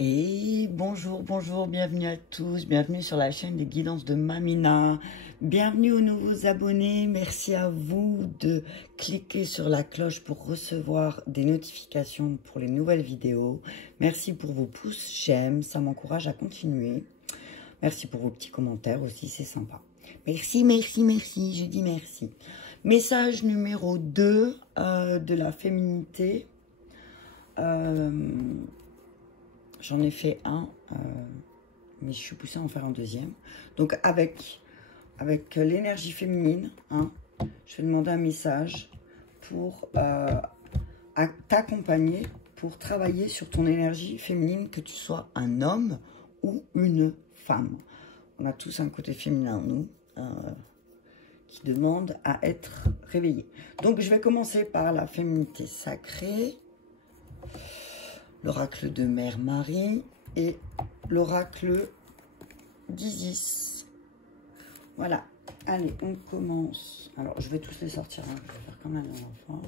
Et bonjour, bonjour, bienvenue à tous, bienvenue sur la chaîne des guidances de Mamina, bienvenue aux nouveaux abonnés, merci à vous de cliquer sur la cloche pour recevoir des notifications pour les nouvelles vidéos, merci pour vos pouces j'aime, ça m'encourage à continuer, merci pour vos petits commentaires aussi, c'est sympa. Merci, merci, merci, je dis merci. Message numéro 2 de la féminité. J'en ai fait un, mais je suis poussée à en faire un deuxième. Donc avec l'énergie féminine, hein, je vais demander un message pour t'accompagner, pour travailler sur ton énergie féminine, que tu sois un homme ou une femme. On a tous un côté féminin en nous, qui demande à être réveillé. Donc je vais commencer par la féminité sacrée. L'oracle de Mère Marie et l'oracle d'Isis. Voilà. Allez, on commence. Alors, je vais tous les sortir. Hein. Je vais faire comme la dernière fois.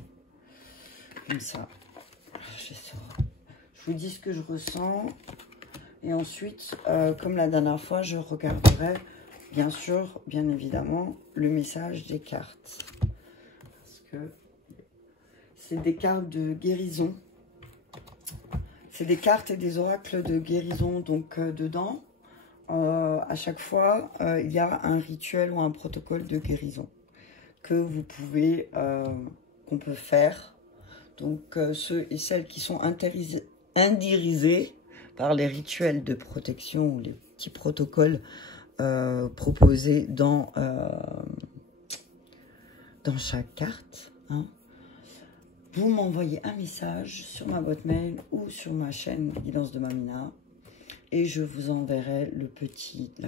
Comme ça. Je vous dis ce que je ressens. Et ensuite, comme la dernière fois, je regarderai, bien sûr, bien évidemment, le message des cartes. Parce que c'est des cartes de guérison. C'est des cartes et des oracles de guérison, donc dedans, à chaque fois, il y a un rituel ou un protocole de guérison que vous pouvez, qu'on peut faire. Donc ceux et celles qui sont indirisés par les rituels de protection ou les petits protocoles proposés dans chaque carte, hein. Vous m'envoyez un message sur ma boîte mail ou sur ma chaîne Guidance de Mamina et je vous enverrai la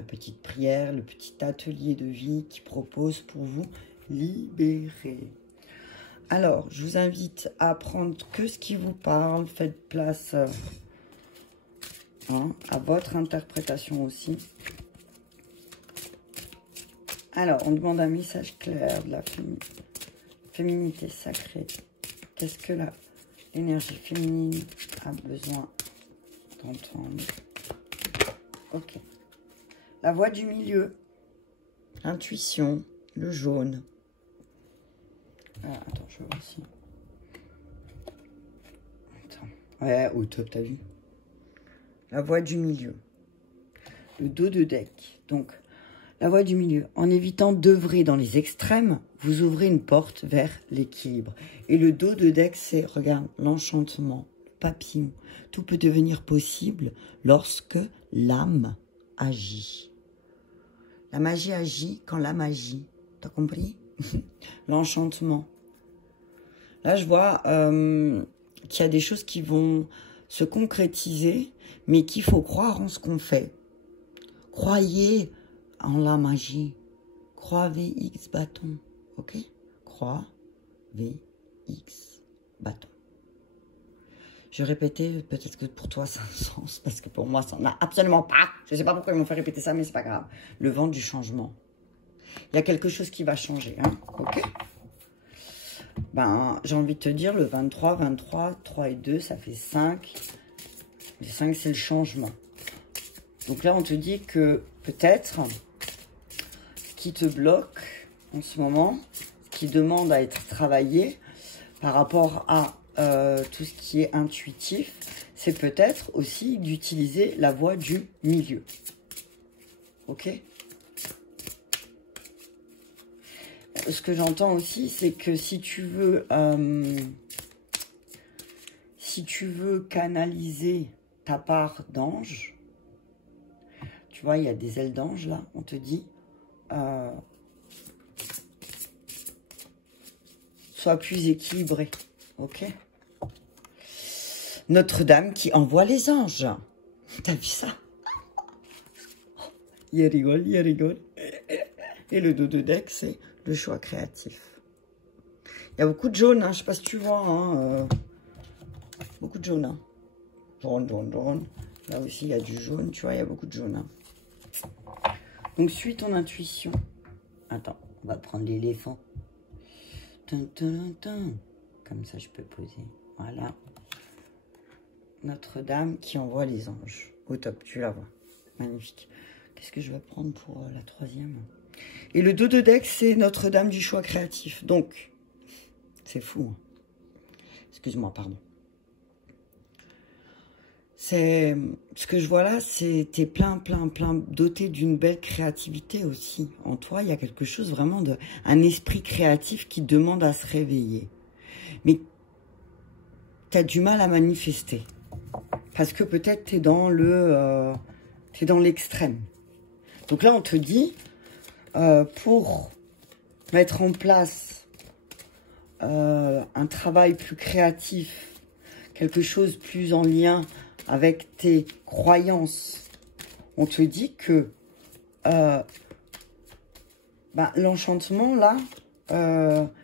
petite prière, le petit atelier de vie qui propose pour vous libérer. Alors, je vous invite à prendre que ce qui vous parle, faites place à votre interprétation aussi. Alors, on demande un message clair de la féminité sacrée. Qu'est-ce que l'énergie féminine a besoin d'entendre? Ok. La voix du milieu. Intuition. Le jaune. Ah, attends, je vais voir si... Attends. Ouais, au top, t'as vu? La voix du milieu. Le dos de deck. Donc, la voie du milieu. En évitant d'œuvrer dans les extrêmes, vous ouvrez une porte vers l'équilibre. Et le dos de deck, c'est, regarde, l'enchantement, le papillon. Tout peut devenir possible lorsque l'âme agit. La magie agit quand l'âme agit. T'as compris? L'enchantement. Là, je vois qu'il y a des choses qui vont se concrétiser, mais qu'il faut croire en ce qu'on fait. Croyez en la magie. Croix VX bâton. Ok? Croix VX bâton. Je répétais, peut-être que pour toi ça a un sens, parce que pour moi ça n'en a absolument pas. Je ne sais pas pourquoi ils m'ont fait répéter ça, mais c'est pas grave. Le vent du changement. Il y a quelque chose qui va changer. Hein? Ok? Ben, j'ai envie de te dire, le 23, 3 et 2, ça fait 5. Le 5, c'est le changement. Donc là, on te dit que peut-être... qui te bloque en ce moment, qui demande à être travaillé par rapport à tout ce qui est intuitif, c'est peut-être aussi d'utiliser la voie du milieu. Ok? Ce que j'entends aussi, c'est que si tu veux canaliser ta part d'ange, tu vois, il y a des ailes d'ange là, on te dit, soit plus équilibré, ok? Notre-Dame qui envoie les anges. T'as vu ça? Il rigole, il rigole. Et le dos de deck, c'est le choix créatif. Il y a beaucoup de jaune, hein, je sais pas si tu vois. Hein, beaucoup de jaune. Hein. Jaune, jaune, jaune. Là aussi, il y a du jaune, tu vois, il y a beaucoup de jaune. Hein. Donc, suis ton intuition. Attends, on va prendre l'éléphant. Comme ça, je peux poser. Voilà. Notre-Dame qui envoie les anges. Au top, tu la vois. Magnifique. Qu'est-ce que je vais prendre pour la troisième? Et le dos de deck, c'est Notre-Dame du choix créatif. Donc, c'est fou. Hein. Excuse-moi, pardon. C'est ce que je vois là, c'est t'es plein, doté d'une belle créativité aussi. En toi, il y a quelque chose vraiment un esprit créatif qui demande à se réveiller. Mais tu as du mal à manifester. Parce que peut-être tu es dans l'extrême. Donc là, on te dit, pour mettre en place un travail plus créatif, quelque chose plus en lien avec tes croyances, on te dit que l'enchantement, là,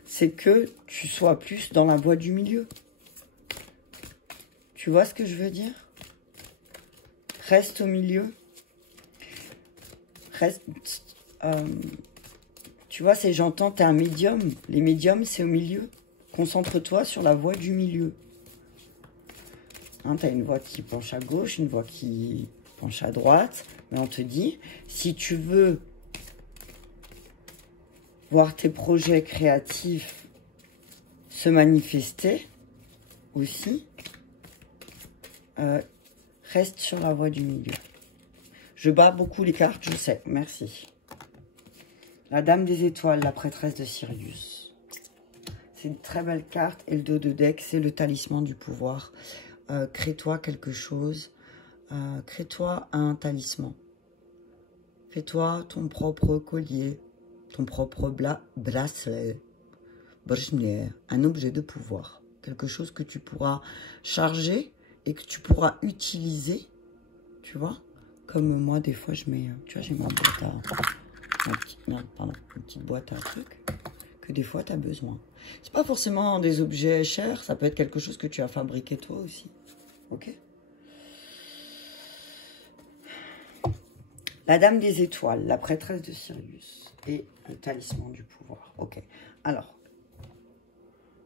c'est que tu sois plus dans la voie du milieu. Tu vois ce que je veux dire? Reste au milieu. Reste... tu vois, c'est j'entends, tu es un médium. Les médiums, c'est au milieu. Concentre-toi sur la voie du milieu. Hein, tu as une voie qui penche à gauche, une voie qui penche à droite. Mais on te dit, si tu veux voir tes projets créatifs se manifester aussi, reste sur la voie du milieu. Je bats beaucoup les cartes, je sais. Merci. La Dame des Étoiles, la prêtresse de Sirius. C'est une très belle carte. Et le dos de deck, c'est le talisman du pouvoir. Crée-toi quelque chose. Crée-toi un talisman. Fais-toi ton propre collier. Ton propre bracelet. Un objet de pouvoir. Quelque chose que tu pourras charger et que tu pourras utiliser. Tu vois? Comme moi, des fois, je mets... Tu vois, j'ai ma boîte à... une petite boîte à trucs que des fois, tu as besoin. C'est pas forcément des objets chers. Ça peut être quelque chose que tu as fabriqué toi aussi. Ok? La Dame des Étoiles, la prêtresse de Sirius et le talisman du pouvoir. Ok. Alors,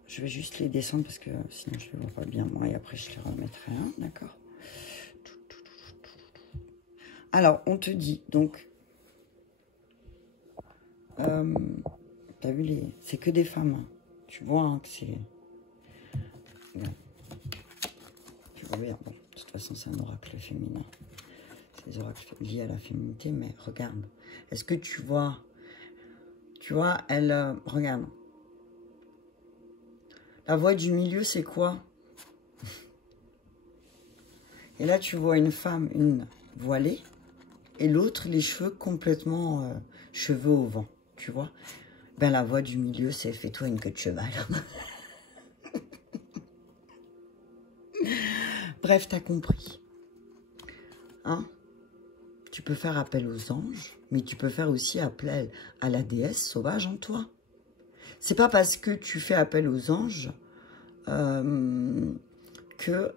je vais juste les descendre parce que sinon, je ne les vois pas bien moi et après, je les remettrai un. D'accord? Alors, on te dit, donc, t'as vu, c'est que des femmes. Hein. Tu vois hein, que c'est... Tu vois bien, bon, de toute façon, c'est un oracle féminin. C'est des oracles liés à la féminité, mais regarde. Est-ce que tu vois, elle, regarde. La voie du milieu, c'est quoi? Et là, tu vois une femme, une voilée, et l'autre, les cheveux complètement cheveux au vent, tu vois. Ben, la voie du milieu, c'est fais-toi une queue de cheval. Bref, t'as compris. Hein? Tu peux faire appel aux anges, mais tu peux faire aussi appel à la déesse sauvage en toi. C'est pas parce que tu fais appel aux anges que...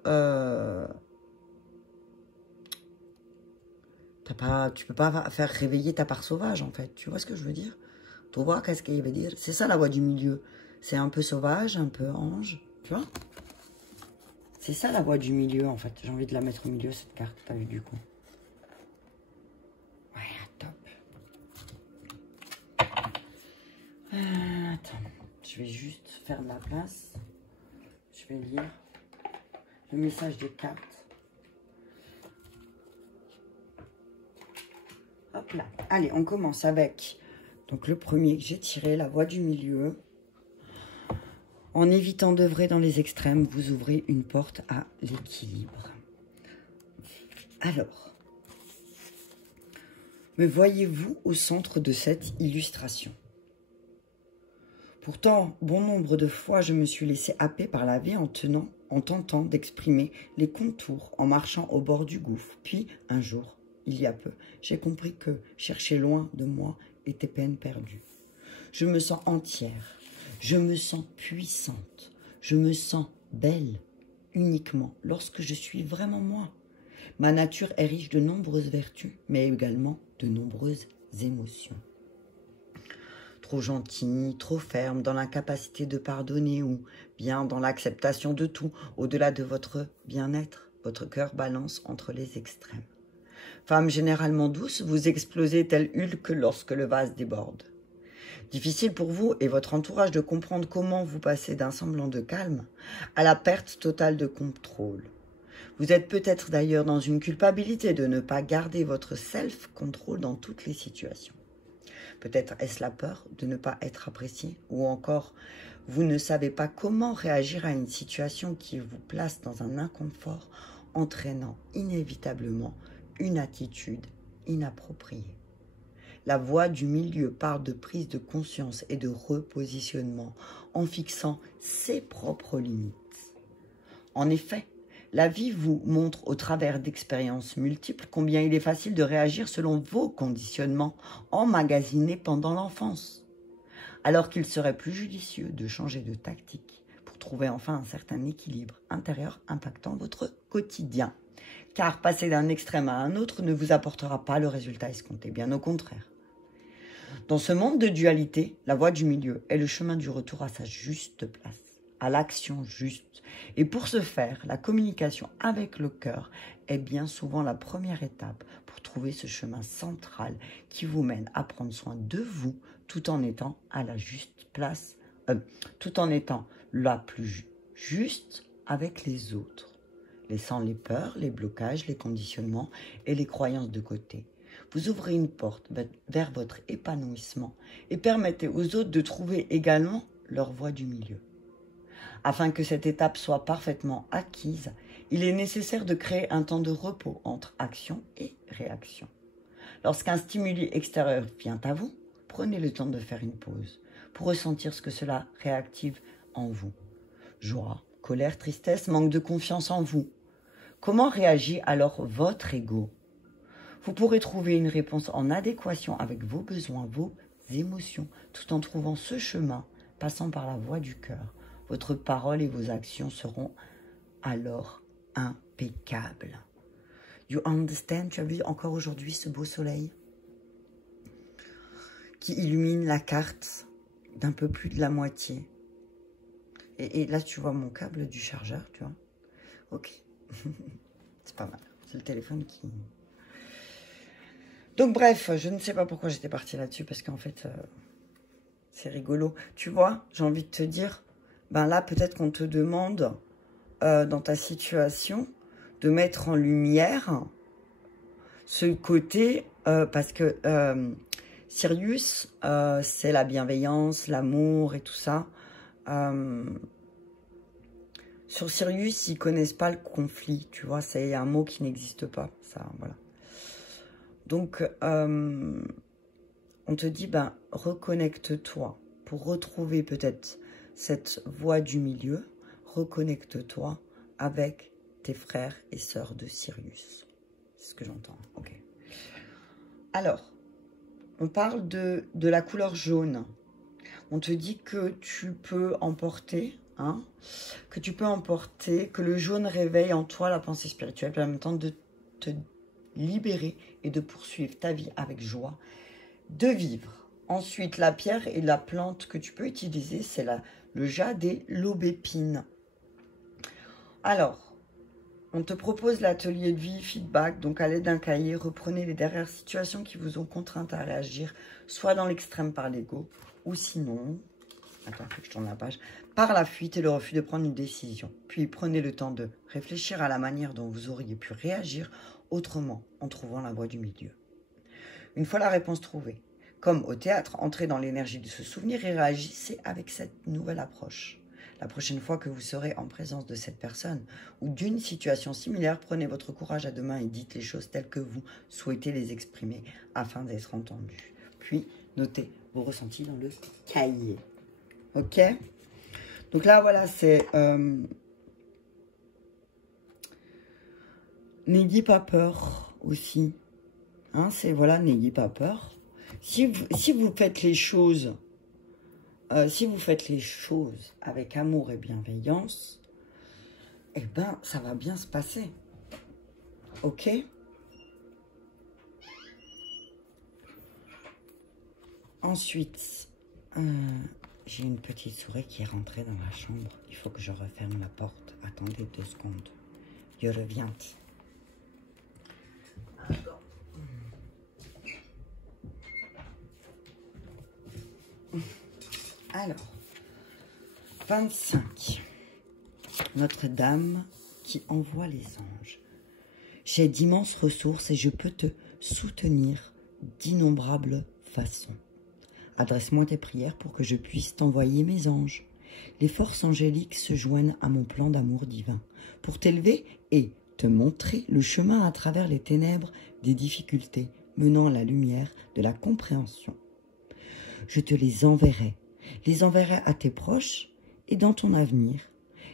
tu peux pas faire réveiller ta part sauvage, en fait. Tu vois ce que je veux dire? Tu vois qu'est-ce qu'il veut dire? C'est ça, la voie du milieu. C'est un peu sauvage, un peu ange. Tu vois? C'est ça, la voie du milieu, en fait. J'ai envie de la mettre au milieu, cette carte. T'as vu, du coup? Ouais, top. Attends. Je vais juste faire de la place. Je vais lire le message des cartes. Hop là. Allez, on commence avec donc le premier que j'ai tiré, la voie du milieu. En évitant d'œuvrer dans les extrêmes, vous ouvrez une porte à l'équilibre. Alors, me voyez-vous au centre de cette illustration? Pourtant, bon nombre de fois, je me suis laissé happer par la vie en tentant d'exprimer les contours, en marchant au bord du gouffre. Puis, un jour, il y a peu, j'ai compris que chercher loin de moi était peine perdue. Je me sens entière, je me sens puissante, je me sens belle uniquement lorsque je suis vraiment moi. Ma nature est riche de nombreuses vertus, mais également de nombreuses émotions. Trop gentille, trop ferme, dans l'incapacité de pardonner ou bien dans l'acceptation de tout, au-delà de votre bien-être. votre cœur balance entre les extrêmes. Femme généralement douce, vous explosez tel Hulk lorsque le vase déborde. Difficile pour vous et votre entourage de comprendre comment vous passez d'un semblant de calme à la perte totale de contrôle. Vous êtes peut-être d'ailleurs dans une culpabilité de ne pas garder votre self-control dans toutes les situations. Peut-être est-ce la peur de ne pas être apprécié ou encore vous ne savez pas comment réagir à une situation qui vous place dans un inconfort entraînant inévitablement une attitude inappropriée. La voie du milieu parle de prise de conscience et de repositionnement en fixant ses propres limites. En effet, la vie vous montre au travers d'expériences multiples combien il est facile de réagir selon vos conditionnements emmagasinés pendant l'enfance, alors qu'il serait plus judicieux de changer de tactique pour trouver enfin un certain équilibre intérieur impactant votre quotidien. Car passer d'un extrême à un autre ne vous apportera pas le résultat escompté, bien au contraire. Dans ce monde de dualité, la voie du milieu est le chemin du retour à sa juste place, à l'action juste. Et pour ce faire, la communication avec le cœur est bien souvent la première étape pour trouver ce chemin central qui vous mène à prendre soin de vous tout en étant à la juste place, tout en étant la plus juste avec les autres, laissant les peurs, les blocages, les conditionnements et les croyances de côté. Vous ouvrez une porte vers votre épanouissement et permettez aux autres de trouver également leur voie du milieu. Afin que cette étape soit parfaitement acquise, il est nécessaire de créer un temps de repos entre action et réaction. Lorsqu'un stimuli extérieur vient à vous, prenez le temps de faire une pause pour ressentir ce que cela réactive en vous. Joie, colère, tristesse, manque de confiance en vous. Comment réagit alors votre ego ? Vous pourrez trouver une réponse en adéquation avec vos besoins, vos émotions, tout en trouvant ce chemin passant par la voie du cœur. Votre parole et vos actions seront alors impeccables. You understand? Tu as vu encore aujourd'hui ce beau soleil qui illumine la carte d'un peu plus de la moitié. Et là, tu vois mon câble du chargeur, tu vois. Ok. C'est pas mal. C'est le téléphone qui... Donc bref, je ne sais pas pourquoi j'étais partie là-dessus, parce qu'en fait, c'est rigolo. Tu vois, j'ai envie de te dire, ben là, peut-être qu'on te demande, dans ta situation, de mettre en lumière ce côté, parce que Sirius, c'est la bienveillance, l'amour et tout ça. Sur Sirius, ils connaissent pas le conflit, tu vois, c'est un mot qui n'existe pas, ça, voilà. Donc, on te dit, ben, reconnecte-toi pour retrouver peut-être cette voie du milieu. Reconnecte-toi avec tes frères et sœurs de Sirius. C'est ce que j'entends. Ok. Alors, on parle de la couleur jaune. On te dit que tu peux emporter, que le jaune réveille en toi la pensée spirituelle, permettant de te libérer et de poursuivre ta vie avec joie, de vivre. Ensuite, la pierre et la plante que tu peux utiliser, c'est le jade et l'aubépine. Alors, on te propose l'atelier de vie feedback, donc à l'aide d'un cahier, reprenez les dernières situations qui vous ont contraint à réagir, soit dans l'extrême par l'ego, ou sinon, attends, faut que je tourne la page, par la fuite et le refus de prendre une décision. Puis prenez le temps de réfléchir à la manière dont vous auriez pu réagir autrement en trouvant la voie du milieu. Une fois la réponse trouvée, comme au théâtre, entrez dans l'énergie de ce souvenir et réagissez avec cette nouvelle approche. La prochaine fois que vous serez en présence de cette personne ou d'une situation similaire, prenez votre courage à deux mains et dites les choses telles que vous souhaitez les exprimer afin d'être entendu. Puis, notez vos ressentis dans le cahier. Ok? Donc là, voilà, c'est... n'ayez pas peur aussi. Hein, c'est, voilà, n'ayez pas peur. Si vous faites les choses... si vous faites les choses avec amour et bienveillance, eh ben, ça va bien se passer. Ok? Ensuite, j'ai une petite souris qui est rentrée dans la chambre. Il faut que je referme la porte. Attendez 2 secondes. Je reviens. Alors, 25. Notre-Dame qui envoie les anges. J'ai d'immenses ressources et je peux te soutenir d'innombrables façons. Adresse-moi tes prières pour que je puisse t'envoyer mes anges. Les forces angéliques se joignent à mon plan d'amour divin pour t'élever et te montrer le chemin à travers les ténèbres des difficultés menant à la lumière de la compréhension. Je te les enverrai à tes proches et dans ton avenir,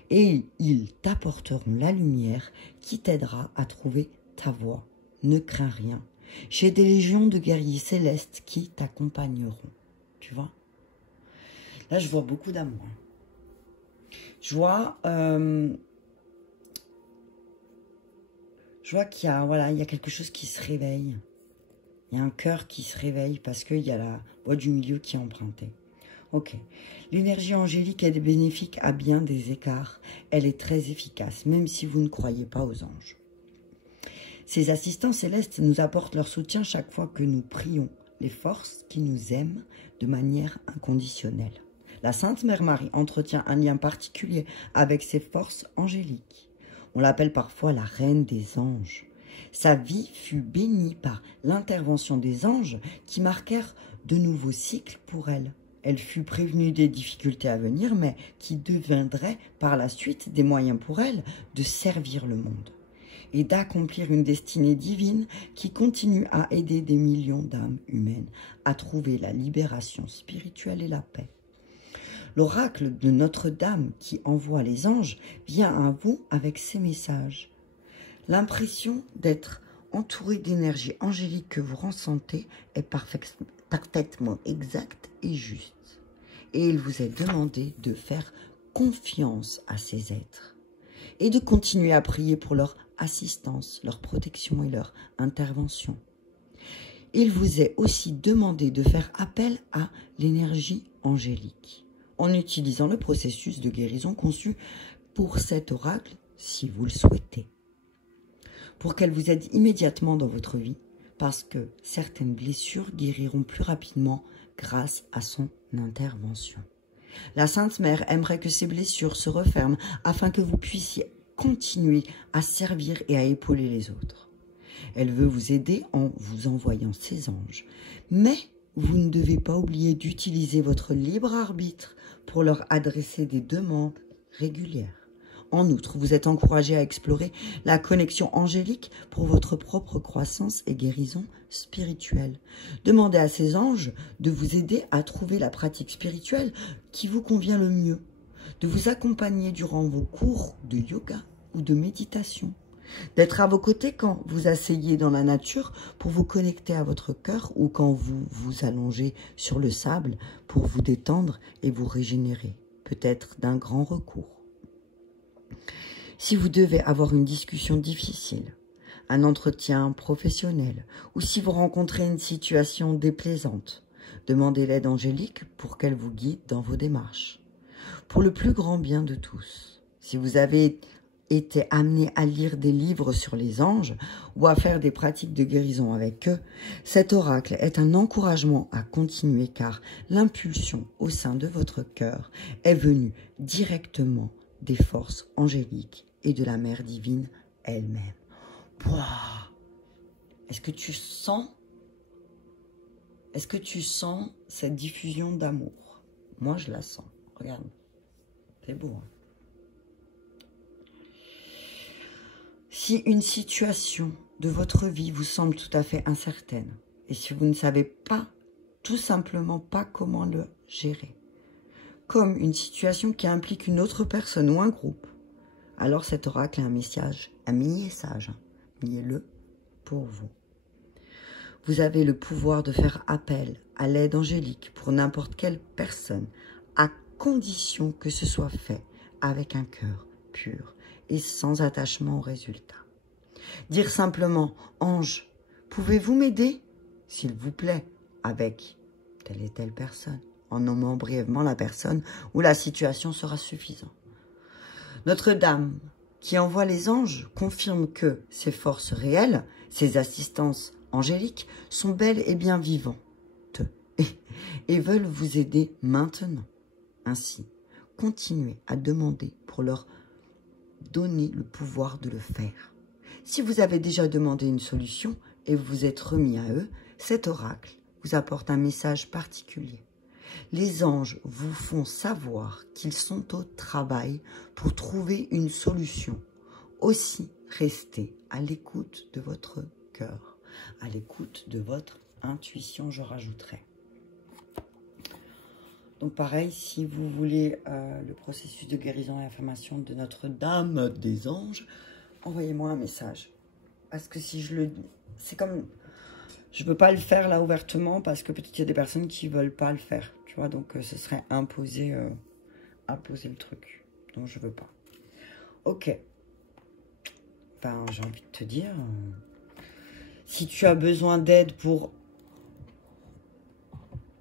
et ils t'apporteront la lumière qui t'aidera à trouver ta voie. Ne crains rien. J'ai des légions de guerriers célestes qui t'accompagneront. Tu vois? Là, je vois beaucoup d'amour. Je vois qu'il y a, voilà, il y a quelque chose qui se réveille. Il y a un cœur qui se réveille parce qu'il y a la voie du milieu qui est empruntée. Ok. L'énergie angélique est bénéfique à bien des égards. Elle est très efficace, même si vous ne croyez pas aux anges. Ces assistants célestes nous apportent leur soutien chaque fois que nous prions les forces qui nous aiment de manière inconditionnelle. La Sainte Mère Marie entretient un lien particulier avec ces forces angéliques. On l'appelle parfois la Reine des anges. Sa vie fut bénie par l'intervention des anges qui marquèrent de nouveaux cycles pour elle. Elle fut prévenue des difficultés à venir, mais qui deviendraient par la suite des moyens pour elle de servir le monde et d'accomplir une destinée divine qui continue à aider des millions d'âmes humaines à trouver la libération spirituelle et la paix. L'oracle de Notre-Dame qui envoie les anges vient à vous avec ces messages. L'impression d'être entouré d'énergie angélique que vous ressentez est parfaitement exacte et juste. Et il vous est demandé de faire confiance à ces êtres et de continuer à prier pour leur assistance, leur protection et leur intervention. Il vous est aussi demandé de faire appel à l'énergie angélique en utilisant le processus de guérison conçu pour cet oracle si vous le souhaitez, pour qu'elle vous aide immédiatement dans votre vie, parce que certaines blessures guériront plus rapidement grâce à son intervention. La Sainte Mère aimerait que ces blessures se referment afin que vous puissiez continuer à servir et à épauler les autres. Elle veut vous aider en vous envoyant ses anges, mais vous ne devez pas oublier d'utiliser votre libre arbitre pour leur adresser des demandes régulières. En outre, vous êtes encouragé à explorer la connexion angélique pour votre propre croissance et guérison spirituelle. Demandez à ces anges de vous aider à trouver la pratique spirituelle qui vous convient le mieux, de vous accompagner durant vos cours de yoga ou de méditation, d'être à vos côtés quand vous asseyez dans la nature pour vous connecter à votre cœur ou quand vous vous allongez sur le sable pour vous détendre et vous régénérer, peut-être d'un grand recours. Si vous devez avoir une discussion difficile, un entretien professionnel, ou si vous rencontrez une situation déplaisante, demandez l'aide angélique pour qu'elle vous guide dans vos démarches. Pour le plus grand bien de tous, si vous avez été amené à lire des livres sur les anges ou à faire des pratiques de guérison avec eux, cet oracle est un encouragement à continuer car l'impulsion au sein de votre cœur est venue directement des forces angéliques et de la Mère divine elle-même. Est-ce que tu sens cette diffusion d'amour? Moi, je la sens. Regarde. C'est beau, hein? Si une situation de votre vie vous semble tout à fait incertaine, et si vous ne savez pas, tout simplement pas comment le gérer, comme une situation qui implique une autre personne ou un groupe, alors cet oracle a un message, niez-le pour vous. Vous avez le pouvoir de faire appel à l'aide angélique pour n'importe quelle personne, à condition que ce soit fait avec un cœur pur et sans attachement au résultat. Dire simplement « Ange, pouvez-vous m'aider, s'il vous plaît, avec telle et telle personne ?» en nommant brièvement la personne où la situation sera suffisante. Notre-Dame qui envoie les anges confirme que ces forces réelles, ces assistances angéliques, sont belles et bien vivantes et veulent vous aider maintenant. Ainsi, continuez à demander pour leur donner le pouvoir de le faire. Si vous avez déjà demandé une solution et vous vous êtes remis à eux, cet oracle vous apporte un message particulier. Les anges vous font savoir qu'ils sont au travail pour trouver une solution. Aussi, restez à l'écoute de votre cœur, à l'écoute de votre intuition, je rajouterai. Donc pareil, si vous voulez le processus de guérison et affirmation de Notre-Dame des Anges, envoyez-moi un message. Parce que si je le dis, c'est comme... Je ne peux pas le faire là ouvertement parce que peut-être il y a des personnes qui ne veulent pas le faire. Tu vois, donc ce serait imposer le truc. Donc je ne veux pas. Ok. Ben, j'ai envie de te dire, si tu as besoin d'aide pour...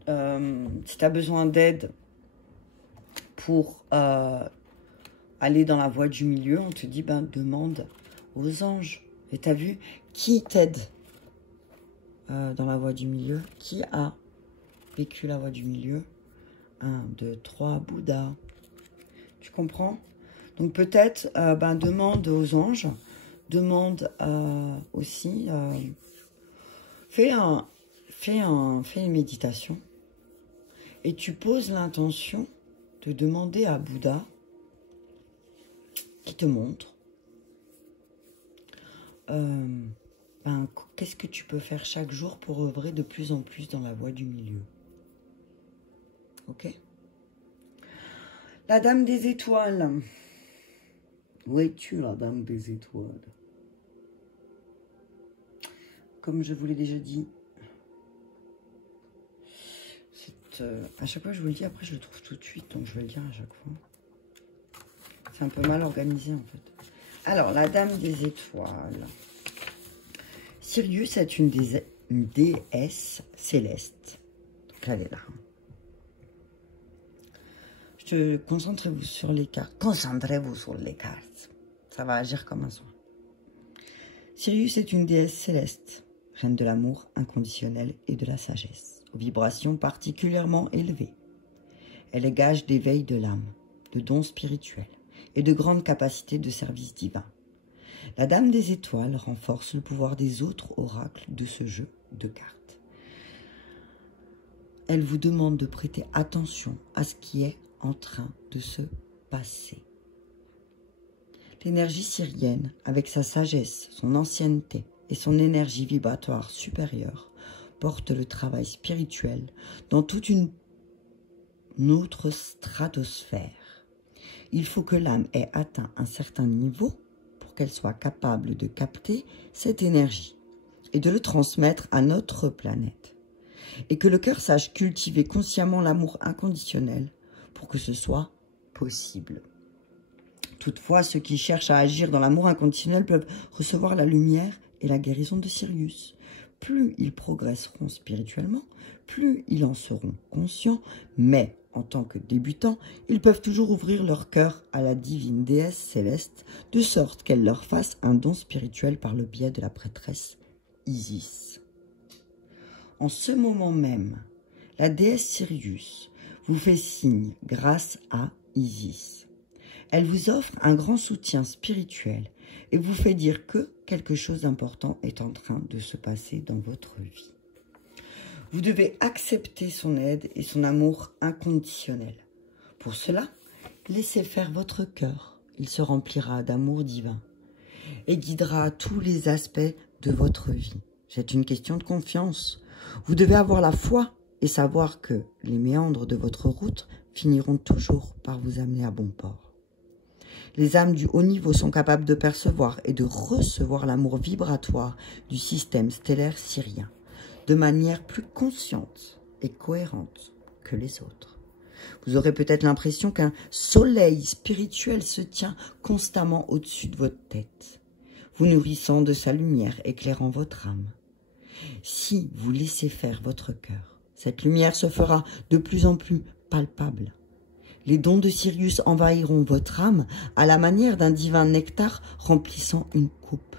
si tu as besoin d'aide pour aller dans la voie du milieu, on te dit, ben, demande aux anges. Et tu as vu, qui t'aide dans la voie du milieu? Qui a vécu la voie du milieu? 1, 2, 3, Bouddha. Tu comprends? Donc peut-être, ben, demande aux anges, demande aussi, fais une méditation et tu poses l'intention de demander à Bouddha qui te montre ben, qu'est-ce que tu peux faire chaque jour pour œuvrer de plus en plus dans la voie du milieu. Ok? La Dame des Étoiles. Où es-tu, la Dame des Étoiles? Comme je vous l'ai déjà dit, à chaque fois je vous le dis, après je le trouve tout de suite, donc je vais le dire à chaque fois. C'est un peu mal organisé en fait. Alors, la Dame des Étoiles. Sirius est une déesse céleste. Donc elle est là. Concentrez-vous sur les cartes. Concentrez-vous sur les cartes. Ça va agir comme un soin. Sirius est une déesse céleste, reine de l'amour inconditionnel et de la sagesse, aux vibrations particulièrement élevées. Elle est gage d'éveil de l'âme, de dons spirituels et de grandes capacités de service divin. La Dame des Étoiles renforce le pouvoir des autres oracles de ce jeu de cartes. Elle vous demande de prêter attention à ce qui est en train de se passer. L'énergie syrienne, avec sa sagesse, son ancienneté et son énergie vibratoire supérieure, porte le travail spirituel dans toute une autre stratosphère. Il faut que l'âme ait atteint un certain niveau pour qu'elle soit capable de capter cette énergie et de le transmettre à notre planète. Et que le cœur sache cultiver consciemment l'amour inconditionnel pour que ce soit possible. Toutefois, ceux qui cherchent à agir dans l'amour inconditionnel peuvent recevoir la lumière et la guérison de Sirius. Plus ils progresseront spirituellement, plus ils en seront conscients, mais en tant que débutants, ils peuvent toujours ouvrir leur cœur à la divine déesse céleste, de sorte qu'elle leur fasse un don spirituel par le biais de la prêtresse Isis. En ce moment même, la déesse Sirius vous fait signe grâce à Isis. Elle vous offre un grand soutien spirituel et vous fait dire que quelque chose d'important est en train de se passer dans votre vie. Vous devez accepter son aide et son amour inconditionnel. Pour cela, laissez faire votre cœur. Il se remplira d'amour divin et guidera tous les aspects de votre vie. C'est une question de confiance. Vous devez avoir la foi et savoir que les méandres de votre route finiront toujours par vous amener à bon port. Les âmes du haut niveau sont capables de percevoir et de recevoir l'amour vibratoire du système stellaire syrien de manière plus consciente et cohérente que les autres. Vous aurez peut-être l'impression qu'un soleil spirituel se tient constamment au-dessus de votre tête, vous nourrissant de sa lumière, éclairant votre âme. Si vous laissez faire votre cœur, cette lumière se fera de plus en plus palpable. Les dons de Sirius envahiront votre âme à la manière d'un divin nectar remplissant une coupe.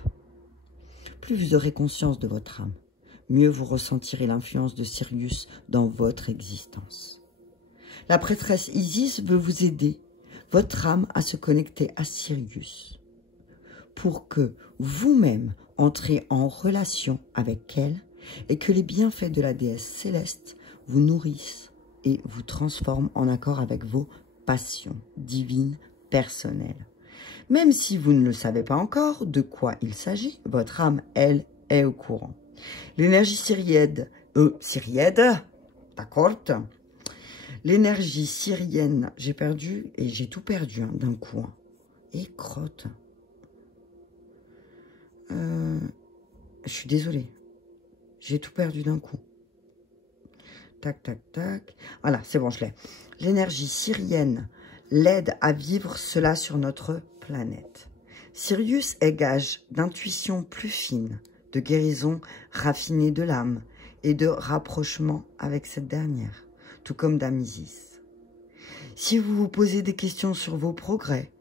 Plus vous aurez conscience de votre âme, mieux vous ressentirez l'influence de Sirius dans votre existence. La prêtresse Isis veut vous aider, votre âme, à se connecter à Sirius, pour que vous-même entrez en relation avec elle et que les bienfaits de la déesse céleste vous nourrissent et vous transforment en accord avec vos passions divines personnelles. Même si vous ne le savez pas encore de quoi il s'agit, votre âme, elle, est au courant. L'énergie d'accord. L'énergie syrienne, j'ai perdu, et j'ai tout perdu hein, d'un coup. Hein. Et crotte. Je suis désolée. J'ai tout perdu d'un coup. Tac, tac, tac. Voilà, c'est bon, je l'ai. L'énergie syrienne l'aide à vivre cela sur notre planète. Sirius est gage d'intuition plus fine, de guérison raffinée de l'âme et de rapprochement avec cette dernière, tout comme d'Amisis. Si vous vous posez des questions sur vos progrès,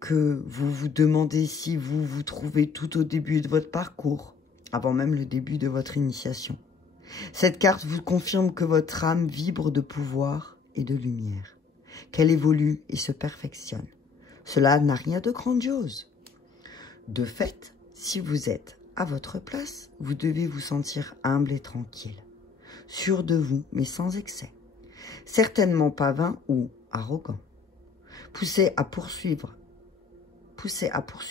que vous vous demandez si vous vous trouvez tout au début de votre parcours, avant même le début de votre initiation, cette carte vous confirme que votre âme vibre de pouvoir et de lumière, qu'elle évolue et se perfectionne. Cela n'a rien de grandiose. De fait, si vous êtes à votre place, vous devez vous sentir humble et tranquille, sûr de vous, mais sans excès. Certainement pas vain ou arrogant. Poussé à poursuivre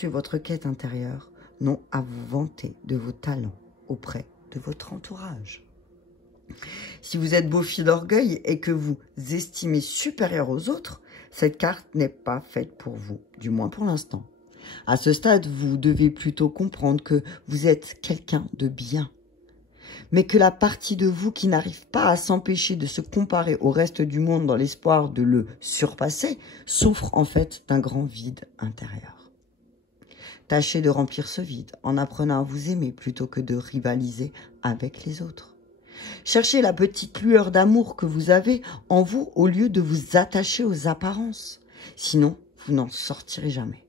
votre quête intérieure, non à vous vanter de vos talents auprès de votre entourage. Si vous êtes beau-fille d'orgueil et que vous estimez supérieur aux autres, cette carte n'est pas faite pour vous, du moins pour l'instant. À ce stade, vous devez plutôt comprendre que vous êtes quelqu'un de bien, mais que la partie de vous qui n'arrive pas à s'empêcher de se comparer au reste du monde dans l'espoir de le surpasser, souffre en fait d'un grand vide intérieur. Tâchez de remplir ce vide en apprenant à vous aimer plutôt que de rivaliser avec les autres. Cherchez la petite lueur d'amour que vous avez en vous au lieu de vous attacher aux apparences. Sinon, vous n'en sortirez jamais.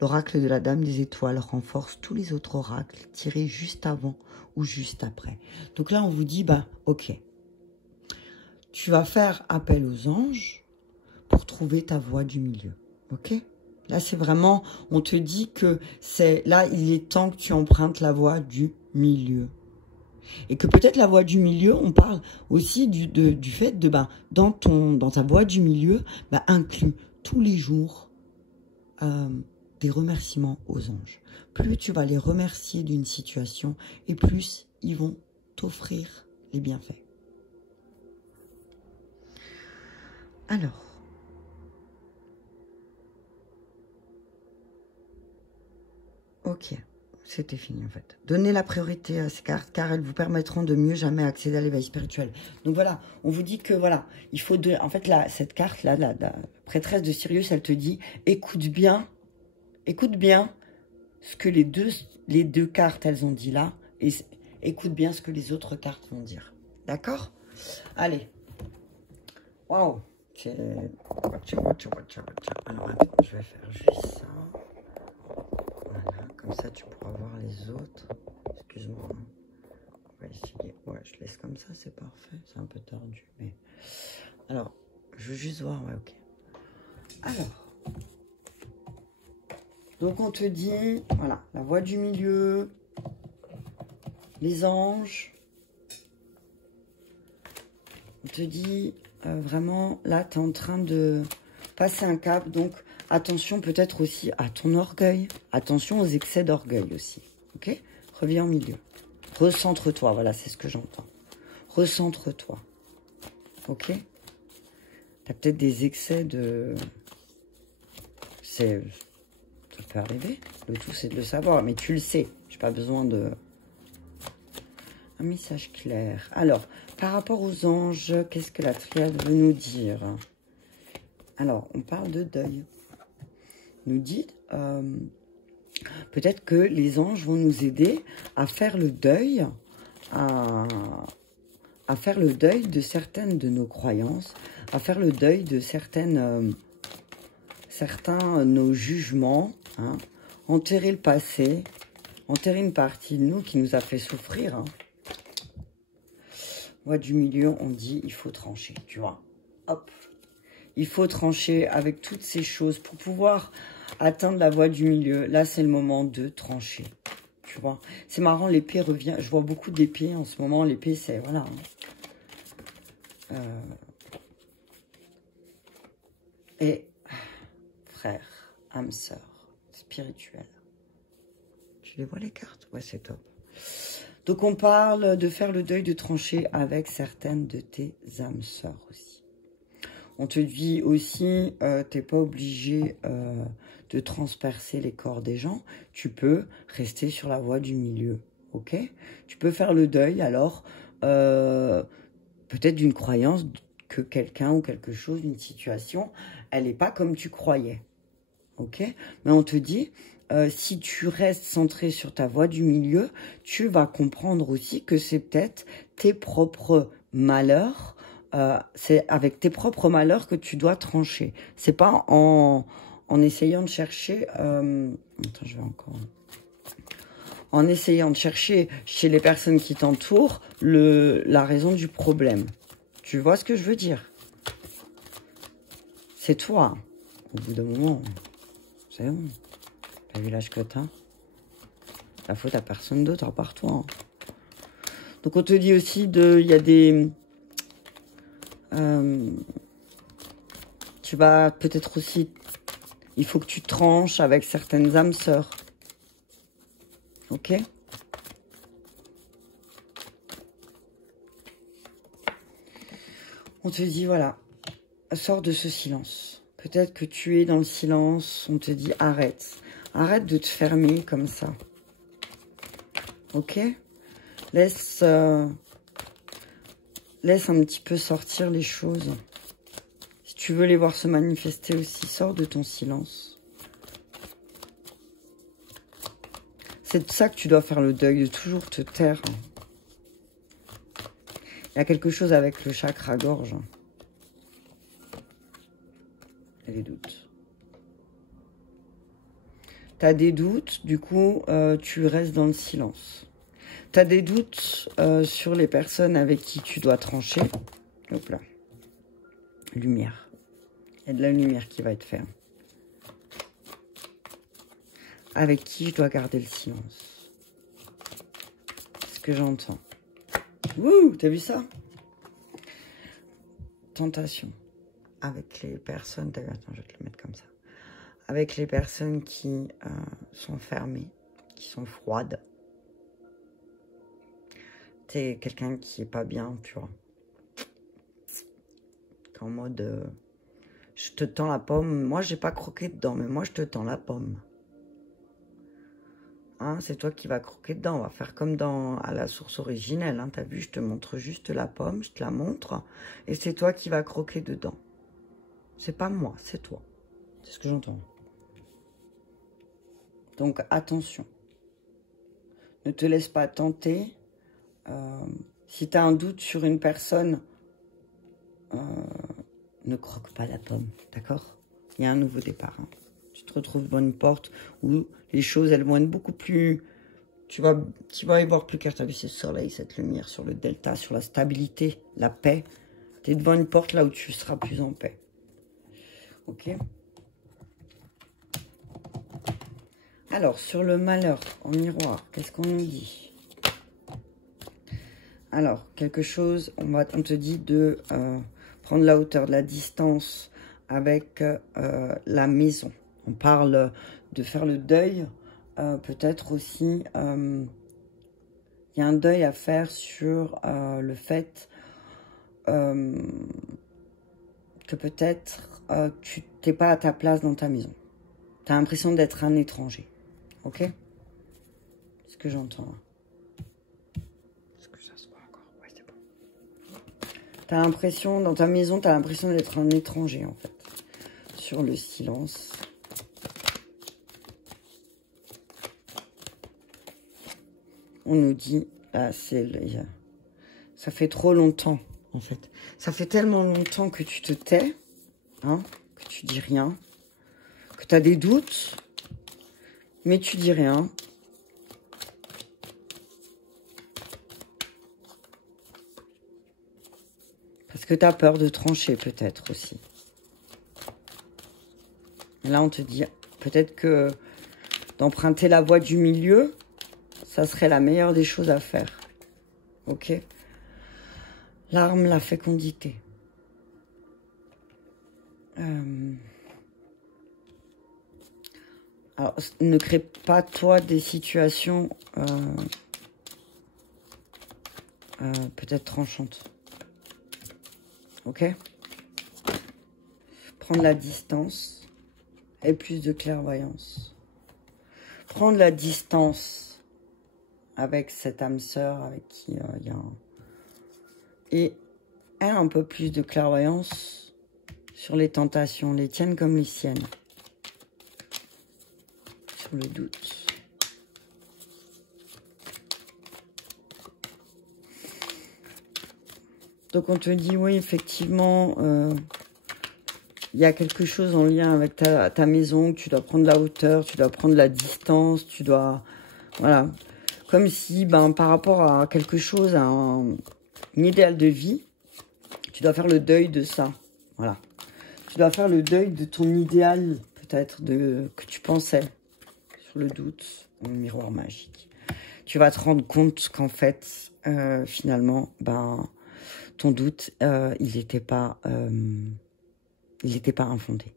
L'oracle de la Dame des Étoiles renforce tous les autres oracles tirés juste avant ou juste après. Donc là, on vous dit, bah, ok, tu vas faire appel aux anges pour trouver ta voie du milieu. Ok ? Là, c'est vraiment, on te dit que là, il est temps que tu empruntes la voie du milieu. Et que peut-être la voie du milieu, on parle aussi du fait de, dans ta voie du milieu, inclus tous les jours des remerciements aux anges. Plus tu vas les remercier d'une situation, et plus ils vont t'offrir les bienfaits. Alors, ok. C'était fini en fait. Donnez la priorité à ces cartes car elles vous permettront de mieux jamais accéder à l'éveil spirituel. Donc voilà, on vous dit que voilà, il faut en fait là, cette carte là, la prêtresse de Sirius, elle te dit écoute bien ce que les deux cartes elles ont dit là et écoute bien ce que les autres cartes vont dire. D'accord? Allez. Waouh. Alors attends, je vais faire juste ça. Comme ça, tu pourras voir les autres. Excuse-moi. On va essayer. Ouais, je laisse comme ça, c'est parfait. C'est un peu tordu. Mais... Alors, je veux juste voir. Ouais, ok. Alors. Donc, on te dit, voilà, la voie du milieu, les anges. On te dit, vraiment, là, tu es en train de passer un cap. Donc, attention peut-être aussi à ton orgueil. Attention aux excès d'orgueil aussi. Ok? Reviens au milieu. Recentre-toi. Voilà, c'est ce que j'entends. Recentre-toi. Ok? Tu as peut-être des excès de... Ça peut arriver. Le tout, c'est de le savoir. Mais tu le sais. J'ai pas besoin de... Un message clair. Alors, par rapport aux anges, qu'est-ce que la triade veut nous dire? Alors, on parle de deuil. Nous dit, peut-être que les anges vont nous aider à faire le deuil, à à faire le deuil de certaines de nos croyances, à faire le deuil de certains nos jugements, hein, enterrer le passé, enterrer une partie de nous qui nous a fait souffrir. Hein. Voie du milieu, on dit il faut trancher, tu vois. Hop. Il faut trancher avec toutes ces choses pour pouvoir atteindre la voie du milieu. Là, c'est le moment de trancher. Tu vois. C'est marrant, l'épée revient. Je vois beaucoup d'épées en ce moment. L'épée, c'est... Voilà. Et frère, âme sœur, spirituelle. Tu les vois les cartes? Ouais, c'est top. Donc, on parle de faire le deuil, de trancher avec certaines de tes âmes sœurs aussi. On te dit aussi, t'es pas obligé de transpercer les corps des gens. Tu peux rester sur la voie du milieu, ok? Tu peux faire le deuil, alors, peut-être d'une croyance que quelqu'un ou quelque chose, une situation, elle n'est pas comme tu croyais, ok? Mais on te dit, si tu restes centré sur ta voie du milieu, tu vas comprendre aussi que c'est peut-être tes propres malheurs. C'est avec tes propres malheurs que tu dois trancher. C'est pas en essayant de chercher... attends, je vais encore... En essayant de chercher chez les personnes qui t'entourent la raison du problème. Tu vois ce que je veux dire? C'est toi. Au bout d'un moment, c'est bon. T'as vu l'âge que t'as? La faute à personne d'autre, à part toi. Hein. Donc on te dit aussi il y a des... tu vas peut-être aussi... Il faut que tu tranches avec certaines âmes sœurs. Ok? On te dit, voilà, sors de ce silence. Peut-être que tu es dans le silence, on te dit, arrête. Arrête de te fermer comme ça. Ok? Laisse un petit peu sortir les choses. Si tu veux les voir se manifester aussi, sors de ton silence. C'est de ça que tu dois faire le deuil, de toujours te taire. Il y a quelque chose avec le chakra gorge. Il y a des doutes. Tu as des doutes, du coup, tu restes dans le silence. Tu as des doutes sur les personnes avec qui tu dois trancher. Hop là. Lumière. Il y a de la lumière qui va être faite. Avec qui je dois garder le silence. C'est ce que j'entends. Ouh, t'as vu ça? Tentation. Avec les personnes... Attends, je vais te le mettre comme ça. Avec les personnes qui sont fermées, qui sont froides. T'es quelqu'un qui est pas bien, tu vois. En mode... je te tends la pomme. Moi, j'ai pas croqué dedans, mais moi, je te tends la pomme. Hein, c'est toi qui vas croquer dedans. On va faire comme à la source originelle. Hein. T'as vu, je te montre juste la pomme, je te la montre. Et c'est toi qui vas croquer dedans. C'est pas moi, c'est toi. C'est ce que j'entends. Donc, attention. Ne te laisse pas tenter. Si tu as un doute sur une personne, ne croque pas la pomme, d'accord? Il y a un nouveau départ. Hein. Tu te retrouves devant une porte où les choses, elles vont être beaucoup plus... Tu vas y voir plus clair. Tu as vu ce soleil, cette lumière sur le delta, sur la stabilité, la paix. Tu es devant une porte là où tu seras plus en paix. Ok? Alors, sur le malheur, en miroir, qu'est-ce qu'on nous dit? Alors, quelque chose, on te dit de prendre la hauteur, de la distance avec la maison. On parle de faire le deuil, peut-être aussi, il y a un deuil à faire sur le fait que peut-être tu n'es pas à ta place dans ta maison. Tu as l'impression d'être un étranger. Ok? C'est ce que j'entends. Est-ce que ça se voit encore? Ouais, c'est bon. Tu as l'impression, dans ta maison, tu as l'impression d'être un étranger, en fait. Sur le silence. On nous dit, là, c'est Ça fait trop longtemps, en fait. Ça fait tellement longtemps que tu te tais, hein, que tu dis rien, que tu as des doutes, mais tu dis rien. Parce que tu as peur de trancher, peut-être, aussi. Et là, on te dit, peut-être que d'emprunter la voie du milieu, ça serait la meilleure des choses à faire. Ok? L'arme, la fécondité. Alors, ne crée pas, toi, des situations peut-être tranchantes. Ok? Prendre la distance et plus de clairvoyance. Prendre la distance avec cette âme sœur avec qui il y a un... Et un peu plus de clairvoyance sur les tentations, les tiennes comme les siennes. Sur le doute. Donc on te dit, oui, effectivement, il y a quelque chose en lien avec ta maison, que tu dois prendre la hauteur, tu dois prendre la distance, tu dois... Voilà. Comme si, par rapport à quelque chose, à un idéal de vie, tu dois faire le deuil de ça. Voilà. Tu dois faire le deuil de ton idéal, peut-être, que tu pensais. Sur le doute, dans le miroir magique. Tu vas te rendre compte qu'en fait, finalement, ton doute, il n'était pas infondé.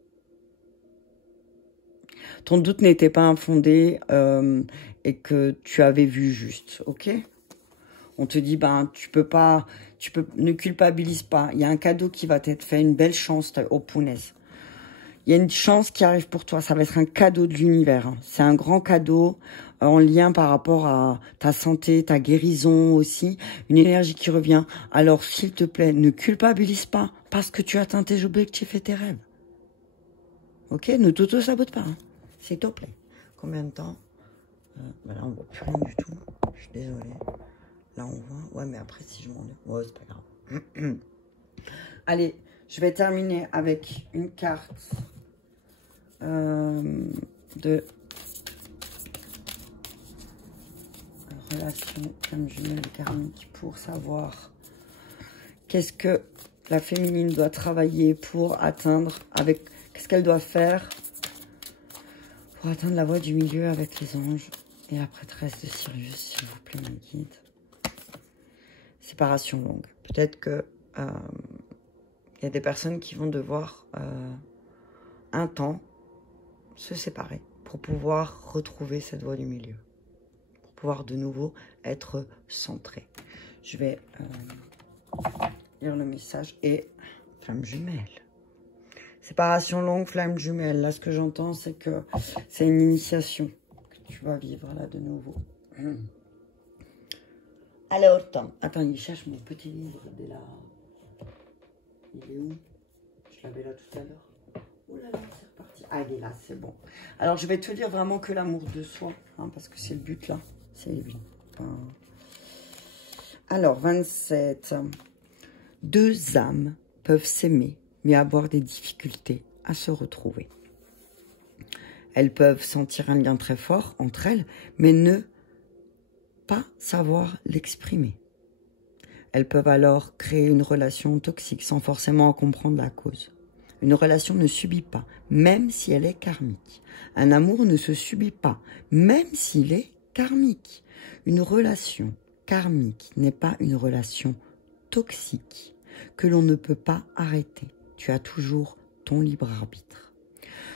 Ton doute n'était pas infondé et que tu avais vu juste, ok? On te dit, ne culpabilise pas. Il y a un cadeau qui va t'être fait, une belle chance, oh punaise. Il y a une chance qui arrive pour toi, ça va être un cadeau de l'univers. Hein. C'est un grand cadeau en lien par rapport à ta santé, ta guérison aussi, une énergie qui revient. Alors, s'il te plaît, ne culpabilise pas parce que tu atteins tes objectifs et tes rêves. Ok? Ne t'auto-sabote pas, hein. S'il te plaît. Combien de temps? Là, on voit plus rien du tout. Je suis désolée. Là, on voit. Ouais, mais après, si je m'en ai... Ouais, c'est pas grave. Allez, je vais terminer avec une carte de relation comme jumelle karmique pour savoir qu'est-ce que la féminine doit travailler pour atteindre, qu'est-ce qu'elle doit faire pour atteindre la voie du milieu avec les anges et la prêtresse de Sirius, s'il vous plaît, mon guide. Séparation longue. Peut-être que il y a des personnes qui vont devoir un temps se séparer pour pouvoir retrouver cette voie du milieu. Pour pouvoir de nouveau être centré. Je vais lire le message et flamme jumelle. Séparation longue, flamme jumelle. Là, ce que j'entends, c'est que c'est une initiation que tu vas vivre là de nouveau. Alors, attends, il cherche mon petit livre dès là. Il est où? Je l'avais là tout à l'heure. Oh là là, c'est reparti. Ah, il est là, c'est bon. Alors, je vais te dire vraiment que l'amour de soi, hein, parce que c'est le but là. C'est évident. Alors, 27. Deux âmes peuvent s'aimer, mais avoir des difficultés à se retrouver. Elles peuvent sentir un lien très fort entre elles, mais ne pas savoir l'exprimer. Elles peuvent alors créer une relation toxique sans forcément en comprendre la cause. Une relation ne subit pas, même si elle est karmique. Un amour ne se subit pas, même s'il est karmique. Une relation karmique n'est pas une relation toxique que l'on ne peut pas arrêter. Tu as toujours ton libre arbitre.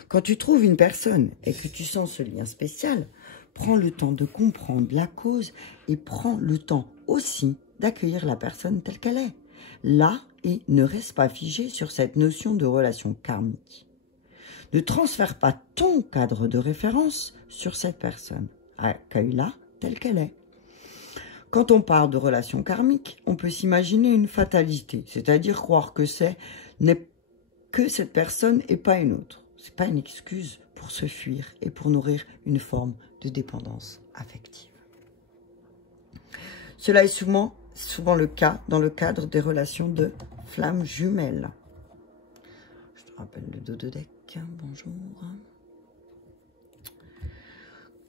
Quand tu trouves une personne et que tu sens ce lien spécial, prends le temps de comprendre la cause et prends le temps aussi d'accueillir la personne telle qu'elle est. Là, et ne reste pas figé sur cette notion de relation karmique. Ne transfère pas ton cadre de référence sur cette personne. Accueille-la telle qu'elle est. Quand on parle de relation karmique, on peut s'imaginer une fatalité, c'est-à-dire croire que n'est que cette personne et pas une autre. Ce n'est pas une excuse pour se fuir et pour nourrir une forme de dépendance affective. Cela est souvent souvent le cas dans le cadre des relations de flammes jumelles. Je te rappelle le dos de deck. Bonjour.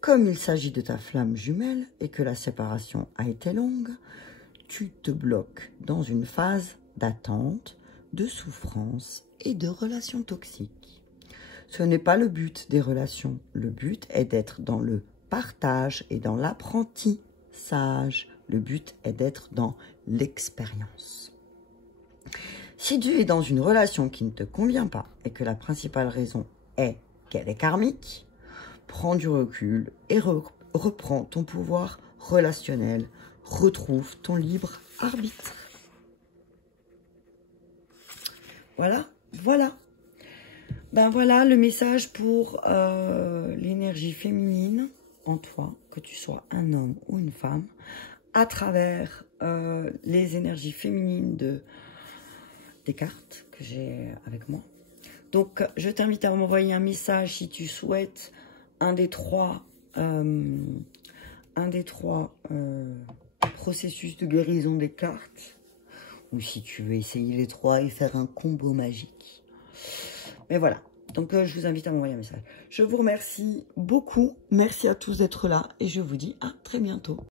Comme il s'agit de ta flamme jumelle et que la séparation a été longue, tu te bloques dans une phase d'attente, de souffrance et de relations toxiques. Ce n'est pas le but des relations. Le but est d'être dans le partage et dans l'apprentissage. Le but est d'être dans l'expérience. Si tu es dans une relation qui ne te convient pas et que la principale raison est qu'elle est karmique, prends du recul et reprends ton pouvoir relationnel. Retrouve ton libre arbitre. Voilà, voilà. Ben voilà le message pour l'énergie féminine en toi, que tu sois un homme ou une femme, à travers les énergies féminines des cartes que j'ai avec moi. Donc, je t'invite à m'envoyer un message si tu souhaites un des trois processus de guérison des cartes, ou si tu veux essayer les trois et faire un combo magique. Mais voilà, donc je vous invite à m'envoyer un message. Je vous remercie beaucoup, merci à tous d'être là et je vous dis à très bientôt.